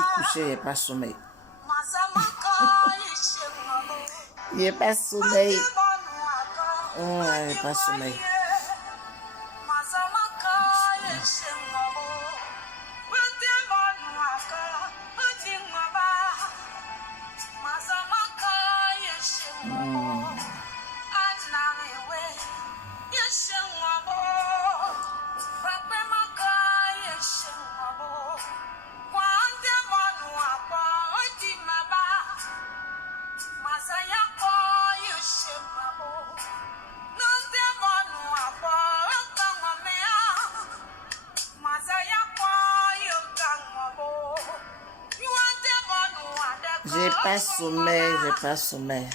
suis couché, il n'y a pas sommeil. Il n'y a pas sommeil. Il n'y a pas sommeil. J'ai pas sommeil, j'ai pas sommeil.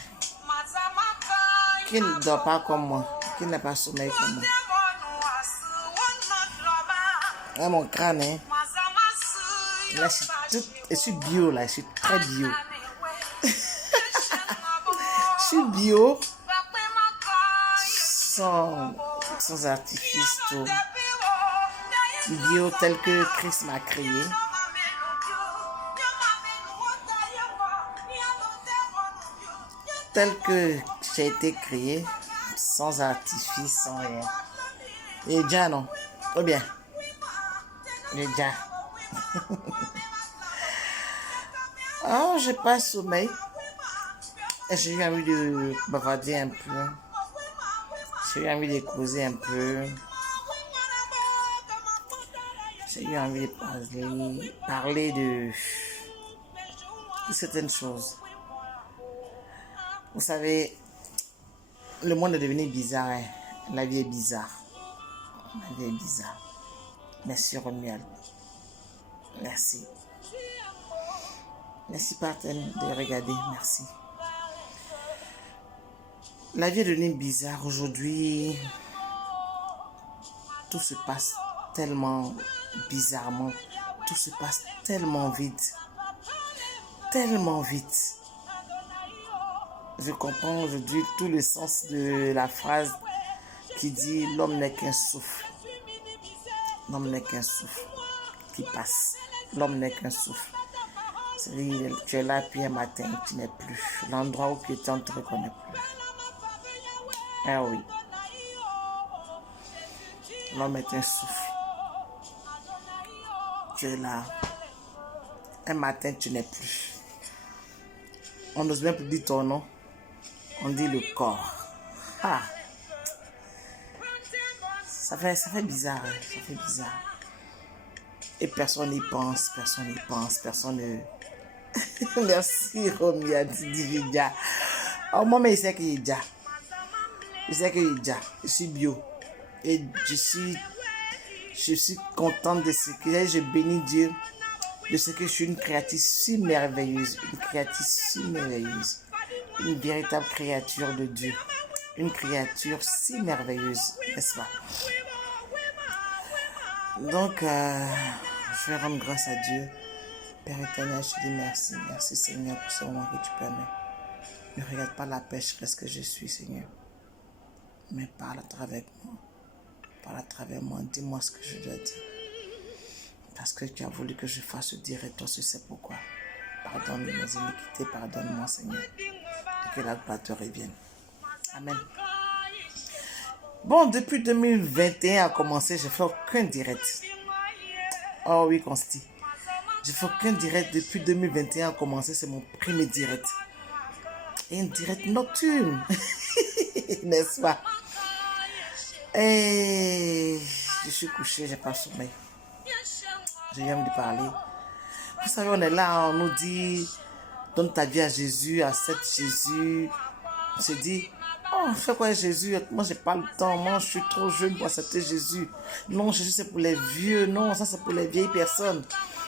Qui ne dort pas comme moi? Qui n'a pas sommeil comme moi? Ah, mon crâne, hein? Là, je suis bio, là, je suis très bio. Je suis bio, sans artifice, tout. Bio tel que Christ m'a créé. Tel que j'ai été créé, sans artifice, sans rien. Et déjà, non? Ou bien? Et déjà. Oh, j'ai pas sommeil. J'ai eu envie de bavarder un peu. J'ai eu envie de causer un peu. J'ai eu envie de parler de certaines choses. Vous savez, le monde est devenu bizarre. Hein? La vie est bizarre. La vie est bizarre. Merci Romuald. Merci. Merci Parten de regarder. Merci. La vie est devenue bizarre aujourd'hui. Tout se passe tellement bizarrement. Tout se passe tellement vite. Tellement vite. Je comprends aujourd'hui tout le sens de la phrase qui dit « L'homme n'est qu'un souffle ». L'homme n'est qu'un souffle qui passe. L'homme n'est qu'un souffle. C'est-à-dire, tu es là, puis un matin, tu n'es plus. L'endroit où tu étais, on ne te reconnaît plus. Ah oui. L'homme est un souffle. Tu es là. Un matin, tu n'es plus. On n'ose même plus dire ton nom. On dit le corps. Ah. Ça fait bizarre. Hein? Ça fait bizarre. Et personne n'y pense. Personne n'y pense. Personne ne... Merci, Romia, Dividia. Oh, moi, mais il sait qu'il est déjà. Je sais qu'il est déjà. Je suis bio. Et je suis contente de ce que j'ai. Je bénis Dieu de ce que je suis une créatrice si merveilleuse. Une créatrice si merveilleuse. Une véritable créature de Dieu. Une créature si merveilleuse. N'est-ce pas? Donc, je vais rendre grâce à Dieu. Père éternel, je te dis merci. Merci Seigneur pour ce moment que tu permets. Ne regarde pas la pécheresse que je suis, Seigneur. Mais parle à travers moi. Parle à travers moi. Dis-moi ce que je dois dire. Parce que tu as voulu que je fasse ce direct. Toi, tu sais pourquoi. Pardonne mes iniquités. Pardonne-moi, Seigneur. Et que la gloire te revienne. Amen. Bon, depuis 2021 a commencé, je ne fais aucun direct. Oh oui, Consti. Je ne fais aucun direct depuis 2021 a commencé. C'est mon premier direct. Et un direct nocturne. N'est-ce pas? Et je suis couché, j'ai pas sommeil. J'ai envie de parler. Vous savez, on est là, on nous dit donne ta vie à Jésus, accepte Jésus. On se dit oh, fais quoi Jésus? Moi, j'ai pas le temps. Moi, je suis trop jeune pour accepter Jésus. Non, Jésus, c'est pour les vieux. Non, ça, c'est pour les vieilles personnes.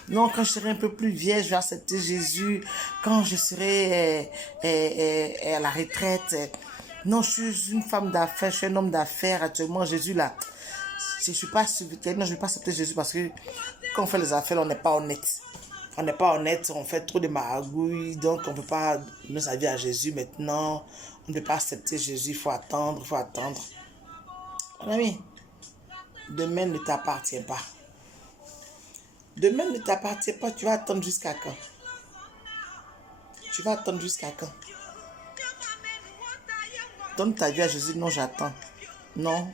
Non, quand je serai un peu plus vieille, je vais accepter Jésus. Quand je serai à la retraite. Non, je suis une femme d'affaires, je suis un homme d'affaires. Actuellement, Jésus, là, je ne suis pas non, je ne vais pas accepter Jésus parce que quand on fait les affaires, on n'est pas honnête. On n'est pas honnête, on fait trop de maragouilles, donc on ne peut pas donner sa vie à Jésus maintenant. On ne peut pas accepter Jésus, il faut attendre, il faut attendre. Mon ami, demain ne t'appartient pas. Demain ne t'appartient pas, tu vas attendre jusqu'à quand? Tu vas attendre jusqu'à quand? Donne ta vie à Jésus, non, j'attends. Non.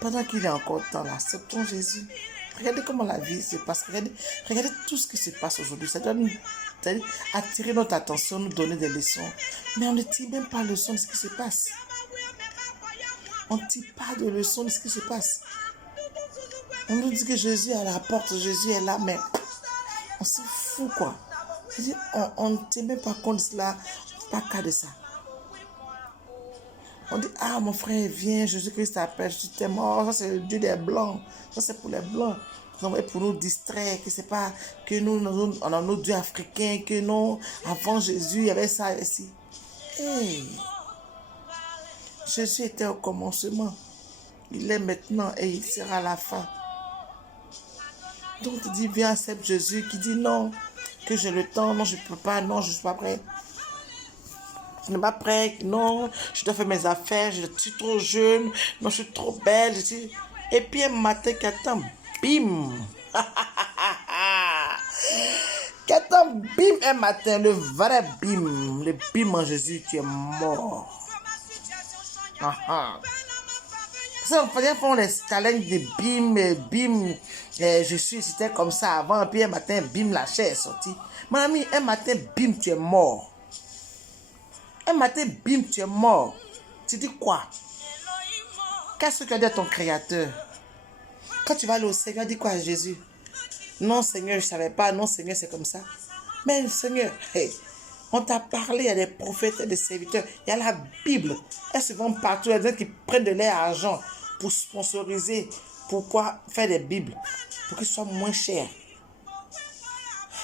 Pendant qu'il est encore temps, là, acceptons Jésus. Regardez comment la vie se passe. Regardez tout ce qui se passe aujourd'hui. Ça doit nous attirer notre attention, nous donner des leçons. Mais on ne tire même pas leçon de ce qui se passe. On ne tire pas de leçon de ce qui se passe. On nous dit que Jésus est à la porte, Jésus est là, mais on s'en fout, quoi. On ne tient même pas compte de cela, pas cas de ça. On dit, ah, mon frère, viens, Jésus-Christ t'appelle, je t'aime. Oh, ça c'est le Dieu des Blancs. Ça c'est pour les Blancs. Pour nous distraire, que c'est pas que nous, on a nos dieux africains, que non, avant Jésus, il y avait ça ici. Hey. Jésus était au commencement. Il est maintenant et il sera à la fin. Donc tu dis, viens, accepte Jésus, qui dit non, que j'ai le temps, non, je ne peux pas, non, je ne suis pas prêt. Je ne suis pas prêt, non, je dois faire mes affaires, je suis trop jeune, non, je suis trop belle. Et puis un matin, qu'attends, bim. Qu'attends, bim, un matin, le vrai bim, le bim en Jésus, tu es mort. Ça, on faisait faire les challenges de bim, c'était comme ça avant, puis un matin, bim, la chair est sortie. Mon ami, un matin, bim, tu es mort. Un matin, bim, tu es mort. Tu dis quoi? Qu'est-ce que tu as dit à ton Créateur? Quand tu vas aller au Seigneur, dis quoi à Jésus? Non, Seigneur, je ne savais pas. Non, Seigneur, c'est comme ça. Mais Seigneur, hey, on t'a parlé, il y a des prophètes et des serviteurs. Il y a la Bible. Elles se vendent partout. Il y a des gens qui prennent de leur argent pour sponsoriser, pour faire des Bibles, pour qu'ils soient moins chers.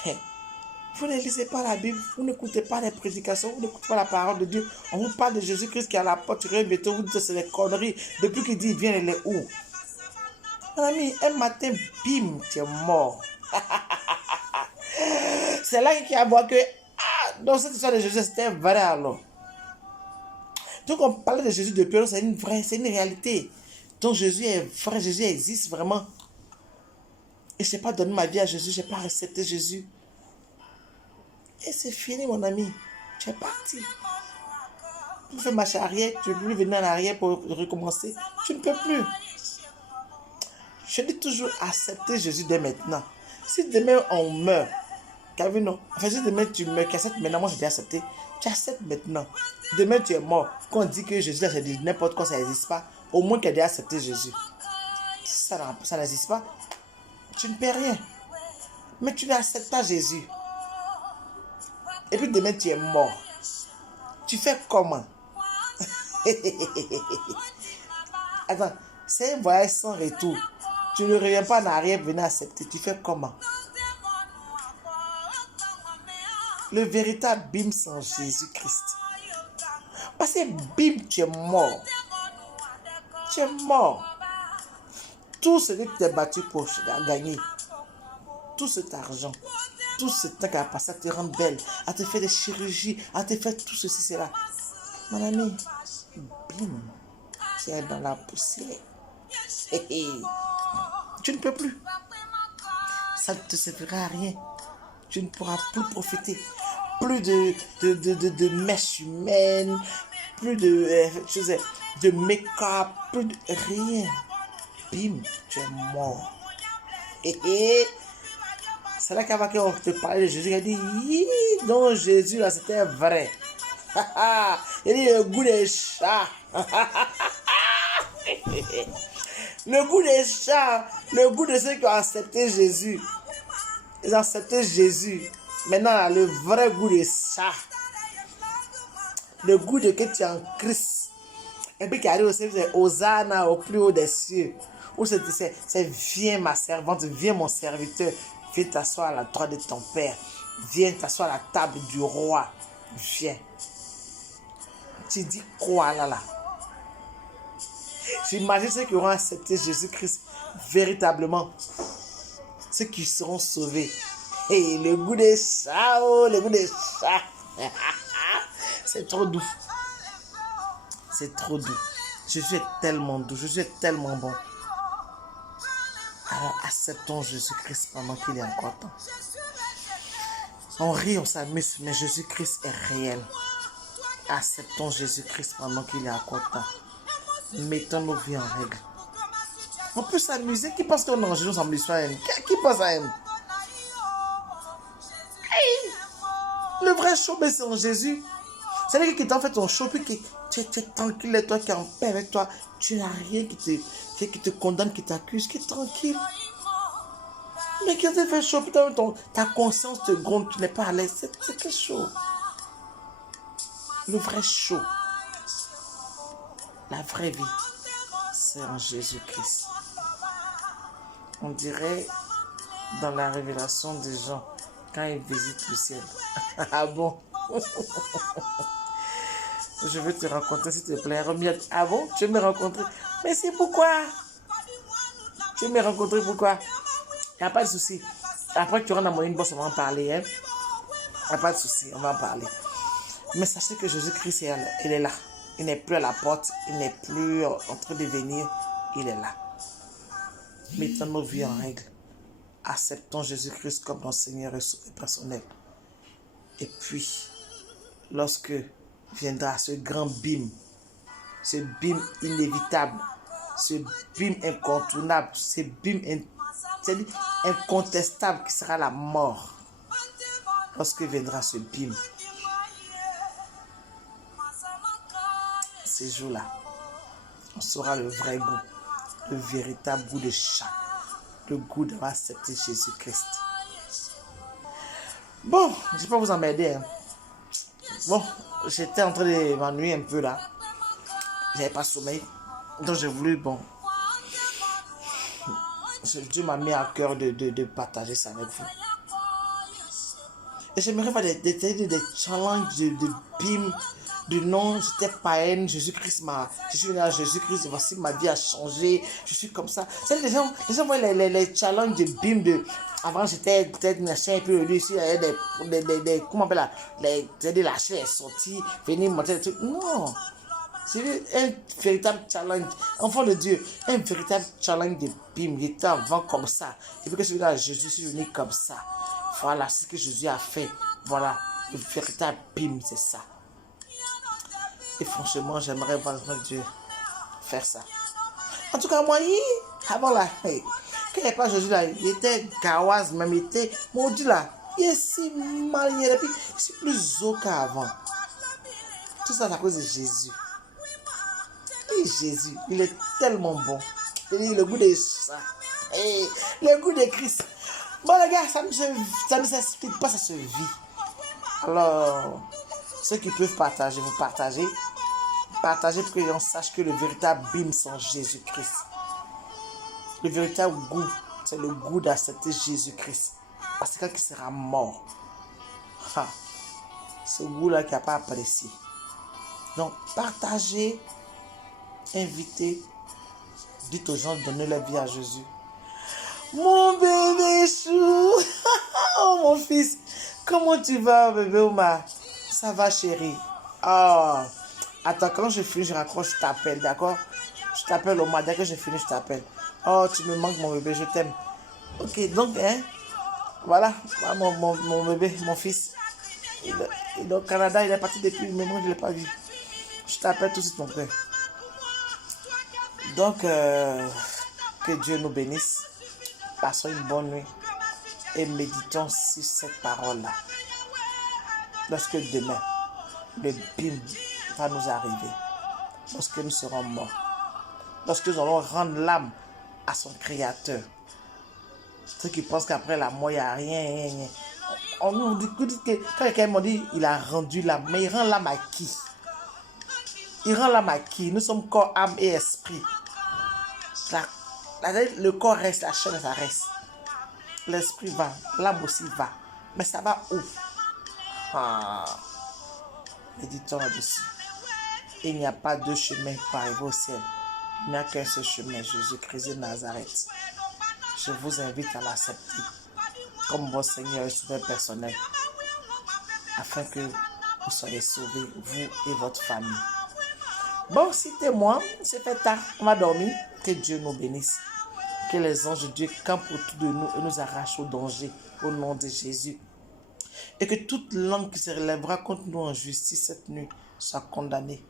Hey. Vous ne lisez pas la Bible, vous n'écoutez pas les prédications, vous n'écoutez pas la parole de Dieu. On vous parle de Jésus-Christ qui est à la porte, vous dites que c'est des conneries. Depuis qu'il dit, il vient, il est où? Mon ami, un matin, bim, tu es mort. C'est là qu'il y a voir que, dans cette histoire de Jésus, c'était vrai alors. Donc on parlait de Jésus depuis longtemps, c'est une réalité. Donc Jésus est vrai, Jésus existe vraiment. Et je n'ai pas donné ma vie à Jésus, je n'ai pas accepté Jésus. Et c'est fini, mon ami. Tu es parti. Tu fais marcher arrière, tu ne peux plus venir en arrière pour recommencer. Tu ne peux plus. Je dis toujours accepter Jésus dès maintenant. Si demain on meurt, tu as vu non? Enfin, si demain tu meurs, tu acceptes maintenant, moi je t'ai accepté. Tu acceptes maintenant. Demain tu es mort. Quand on dit que Jésus, c'est n'importe quoi, ça n'existe pas. Au moins qu'elle ait accepté Jésus. Ça n'existe pas. Tu ne perds rien. Mais tu n'acceptes pas Jésus. Et puis demain, tu es mort. Tu fais comment? Attends, c'est un voyage sans retour. Tu ne reviens pas en arrière pour venir accepter. Tu fais comment? Le véritable bim sans Jésus-Christ. Parce que bim, tu es mort. Tu es mort. Tout ce que tu as battu pour gagner, tout cet argent, tout ce temps qu'elle a passé à te rendre belle, à te faire des chirurgies, à te faire tout ceci, cela. Mon ami, bim, tu es dans la poussière. Tu ne peux plus. Ça ne te servira à rien. Tu ne pourras plus profiter. Plus de mèches humaines, plus de make-up, plus de rien. Bim, tu es mort. C'est là qu'avant qu'on te parlait de Jésus, il a dit, non, Jésus, là, c'était vrai. Il dit, le goût des chats. Le goût des chats, le goût de ceux qui ont accepté Jésus. Ils ont accepté Jésus. Maintenant, là, le vrai goût des chats. Le goût de que tu es en Christ. Et puis qui arrive aussi, c'est Hosanna au plus haut des cieux. Où c'est viens ma servante, viens mon serviteur. Viens t'asseoir à la droite de ton Père. Viens t'asseoir à la table du roi. Viens. Tu dis quoi là? J'imagine ceux qui auront accepté Jésus-Christ véritablement. Ceux qui seront sauvés. Et le goût des chats, oh, le goût des chats. C'est trop doux. C'est trop doux. Jésus est tellement doux. Jésus est tellement bon. Alors acceptons Jésus-Christ pendant qu'il est encore temps. On rit, on s'amuse, mais Jésus-Christ est réel. Acceptons Jésus-Christ pendant qu'il est encore temps. Mettons nos vies en règle. On peut s'amuser. Qui pense qu'on est en genoux sans l'histoire? Qui pense à elle? Hey! Le vrai show, c'est en Jésus. C'est quelqu'un qui t'a fait ton show, puis tu es tranquille, et toi qui es en paix avec toi. Tu n'as rien qui te condamne, qui t'accuse, qui est tranquille. Mais quand tu fais chaud, putain, ta conscience te gronde, tu n'es pas à l'aise. C'est que chaud. Le vrai chaud. La vraie vie, c'est en Jésus-Christ. On dirait dans la révélation des gens, quand ils visitent le ciel. Ah bon? Je veux te rencontrer, s'il te plaît. Romiette, ah bon? Tu veux me rencontrer? Mais c'est pourquoi? Tu veux me rencontrer pourquoi? Il n'y a pas de souci. Après que tu rentres dans mon inbox, on va en parler. Hein? Il n'y a pas de souci, on va en parler. Mais sachez que Jésus-Christ, il est là. Il n'est plus à la porte. Il n'est plus en train de venir. Il est là. Mettons nos vies en règle. Acceptons Jésus-Christ comme notre Seigneur et Sauveur personnel. Et puis, lorsque viendra ce grand bim, ce bim inévitable, ce bim incontournable, ce bim incontestable qui sera la mort. Lorsque viendra ce bim, ces jours-là, on saura le vrai goût, le véritable goût de chaque, le goût d'avoir accepté Jésus-Christ. Bon, je ne vais pas vous emmerder. Hein. Bon, j'étais en train de m'ennuyer un peu là. J'avais pas sommeil. Donc j'ai voulu, bon. Dieu m'a mis à cœur de partager ça avec vous. Et j'aimerais faire des challenges de BIM, de non, j'étais païenne, Jésus-Christ je suis venu à Jésus-Christ, voici ma vie a changé, je suis comme ça. Les gens voient les challenges de BIM, avant j'étais peut-être machin, et puis lui ici, il y avait des comment on appelle là, la chair est sortie, venir monter des trucs. Non, c'est un véritable challenge, enfant de Dieu, un véritable challenge de BIM. Il était avant comme ça, et puis que je suis venu à Jésus, je suis venu comme ça. Voilà ce que Jésus a fait. Voilà, le véritable BIM, c'est ça. Et franchement, j'aimerais voir Dieu faire ça. En tout cas, moi, avant là, quand il n'y avait pas Jésus là, il était gawaz, même il était maudit là. Il est si mal, il est plus haut qu'avant. Tout ça à cause de Jésus. Et Jésus, il est tellement bon. Il a le goût de ça. Et le goût de Christ. Bon les gars, ça ne s'explique pas, ça se vit. Alors, ceux qui peuvent partager, vous partagez. Partagez pour que l'on sache que le véritable bim, c'est Jésus-Christ. Le véritable goût, c'est le goût d'accepter Jésus-Christ. Parce que quand il sera mort, ce goût-là qu'il n'a pas apprécié. Donc, partagez, invitez, dites aux gens de donner leur vie à Jésus. Mon bébé chou, oh mon fils, comment tu vas bébé Oma? Ça va chérie? Oh, attends, quand je finis, je raccroche, je t'appelle, d'accord? Je t'appelle Oma, dès que j'ai fini, je t'appelle. Oh, tu me manques mon bébé, je t'aime. Ok, donc, voilà, mon bébé, mon fils. Il est au Canada, il est parti depuis, mais moi je ne l'ai pas vu. Je t'appelle tout de suite mon père. Donc, que Dieu nous bénisse. Passons une bonne nuit et méditons sur cette parole-là. Lorsque demain, le bim va nous arriver, lorsque nous serons morts, lorsque nous allons rendre l'âme à son créateur. Ceux qui pensent qu'après la mort, il n'y a rien. On nous dit que quand quelqu'un m'a dit il a rendu l'âme, mais il rend l'âme à qui? Il rend l'âme à qui? Nous sommes corps, âme et esprit. Le corps reste, la chair, ça reste. L'esprit va, l'âme aussi va. Mais ça va où? Méditons là-dessus. Il n'y a pas deux chemins pour arriver au ciel. Il n'y a qu'un seul chemin, Jésus-Christ de Nazareth. Je vous invite à l'accepter comme votre Seigneur et Sauveur personnel, afin que vous soyez sauvés, vous et votre famille. Bon, c'était moi, c'est fait tard, on va dormir. Que Dieu nous bénisse. que les anges de Dieu campent autour de nous et nous arrachent au danger, au nom de Jésus. Et que toute langue qui se relèvera contre nous en justice cette nuit soit condamnée.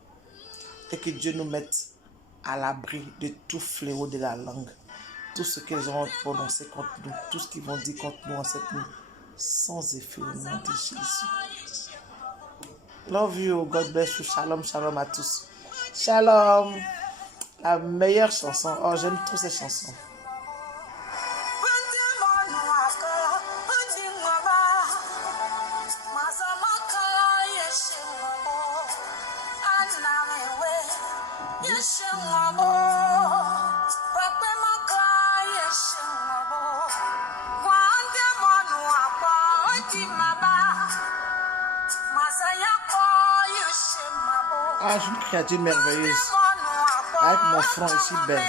Et que Dieu nous mette à l'abri de tout fléau de la langue. Tout ce qu'ils auront prononcé contre nous, tout ce qu'ils vont dire contre nous en cette nuit, sans effet au nom de Jésus. Love you, God bless you. Shalom, shalom à tous. Shalom. La meilleure chanson. Oh, j'aime trop cette chanson. Ah, je suis une créature merveilleuse. Avec mon front ici belle.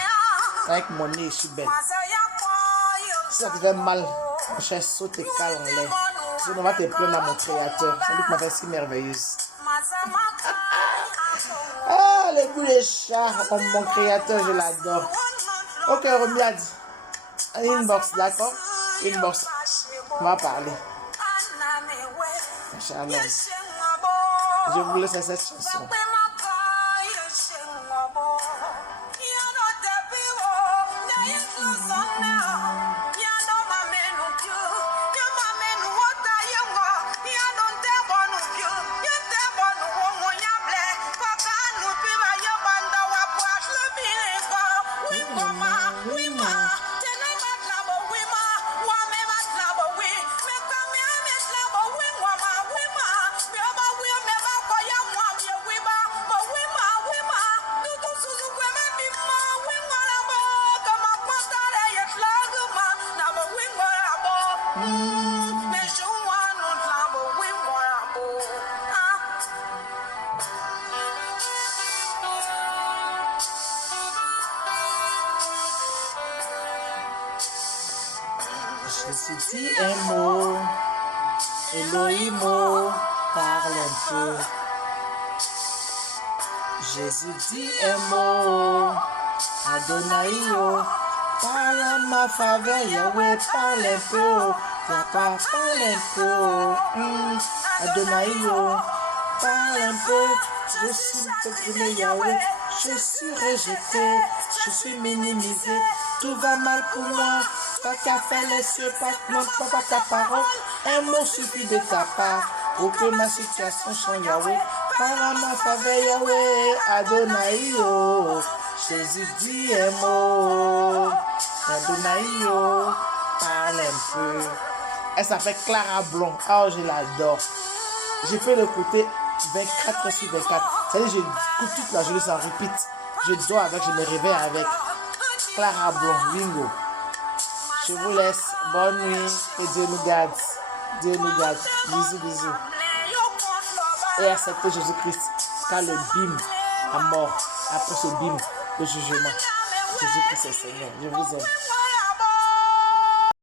Avec mon nez ici belle. Si ça te fait mal, mon cher, saute et cale en l'air. On va te plaindre à mon créateur. C'est lui qui m'a fait si merveilleuse. Ah, le bout des chats. Oh, mon créateur, je l'adore. Ok, Romiad. Inbox, d'accord? Inbox. On va parler. Shalom. Je vous laisse cette chanson. Jésus dit un mot, Elohim parle un peu. Jésus dit un mot, Adonai parle en ma faveur, Yahweh parle un peu, Papa parle un peu, Adonai parle un peu. Je suis opprimé, Yahweh, je suis rejeté, je suis minimisé, tout va mal pour moi. Toi qui as fait les cieux, pas ta parole, un mot suffit de ta part pour que ma situation change, Yahweh. Parle à ma faveur, Yahweh, Adonai, Jésus dit un mot, Adonai, parle un peu. Elle s'appelle Clara Blond, oh je l'adore. Je peux l'écouter 24 sur 24. C'est-à-dire j'écoute toute la journée sans repeat. Je dors avec, je me réveille avec. Clara Blond, Wingo. Je vous laisse. Bonne nuit. Et Dieu nous garde. Dieu nous garde. Bisous, bisous. Et acceptez Jésus-Christ. Car le bim à mort. Après ce bim, le jugement. Jésus-Christ est Seigneur. Je vous aime.